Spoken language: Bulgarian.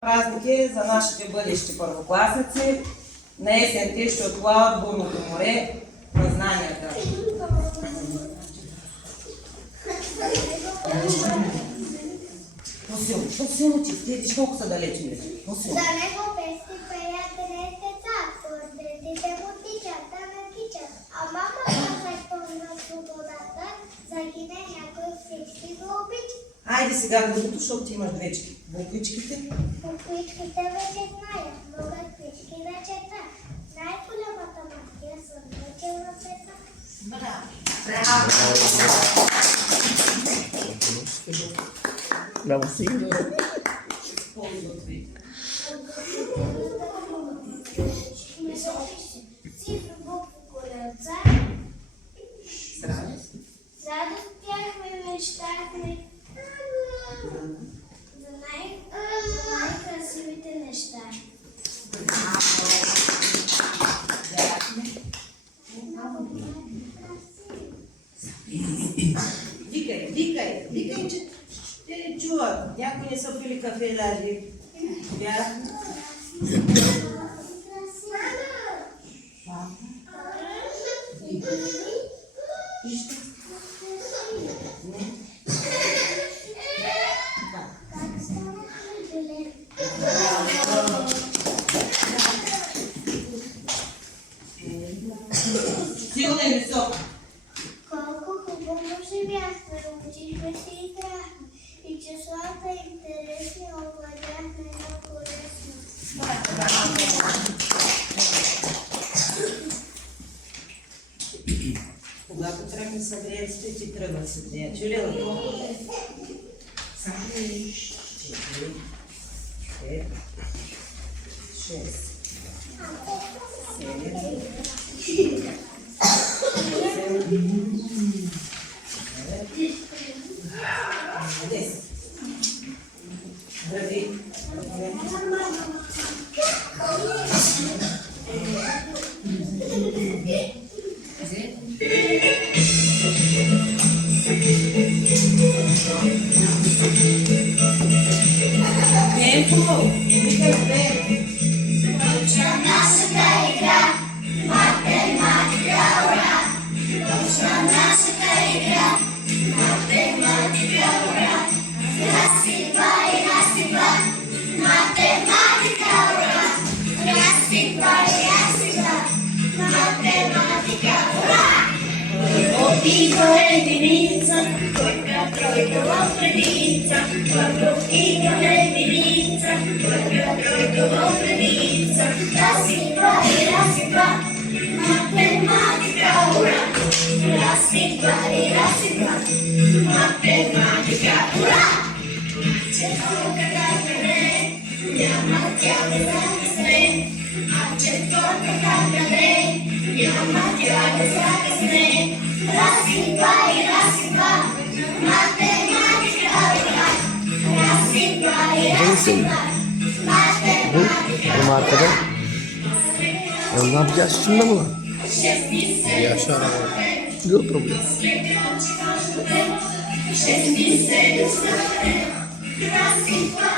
Празники за нашите бъдещи първокласници. На есен те ще отплават бурното море на знанията. По-силно, че виж колко са далече. За него песни пеят деца, портретите му тичат, да не тичат. А мама каза на свободата, загине някой всички го обича. Айде сега другото, защото ти имаш двечки. Буквичките? Буквичките вече знаят, много книжки да чета. Най-голямата магия съм вече на света. Браво, сигурно. Цифра, буква, колелца. Радост бяхме, мечтахме за най-красивите неща. Викай, че те не чуват. Някои не са пили кафе даже. Силно и високо. Колко хубаво живяхме, учихме си и играхме. И числата интересни овладяхме много лесно. Когато тръгне съгреят, ще ти тръгва се греят. Чулила колко? Само 4, 5, 6, 7, 10. Здрави. Piccolo e divinizza, porca troica va predinizza, quattro piccolo e divinizza, porca troica va predinizza, la si fa, matematica ora, la si fa, matematica ora. C'è poca da vedere, chiamati a vedere, c'è poca da vedere, chiamati a vedere. Rasipa, matematica ora. Rasipa, matematika Benim arkada. Ne yapacağız şimdi bunu? Yaşar abi. Yok problem. Rasipa,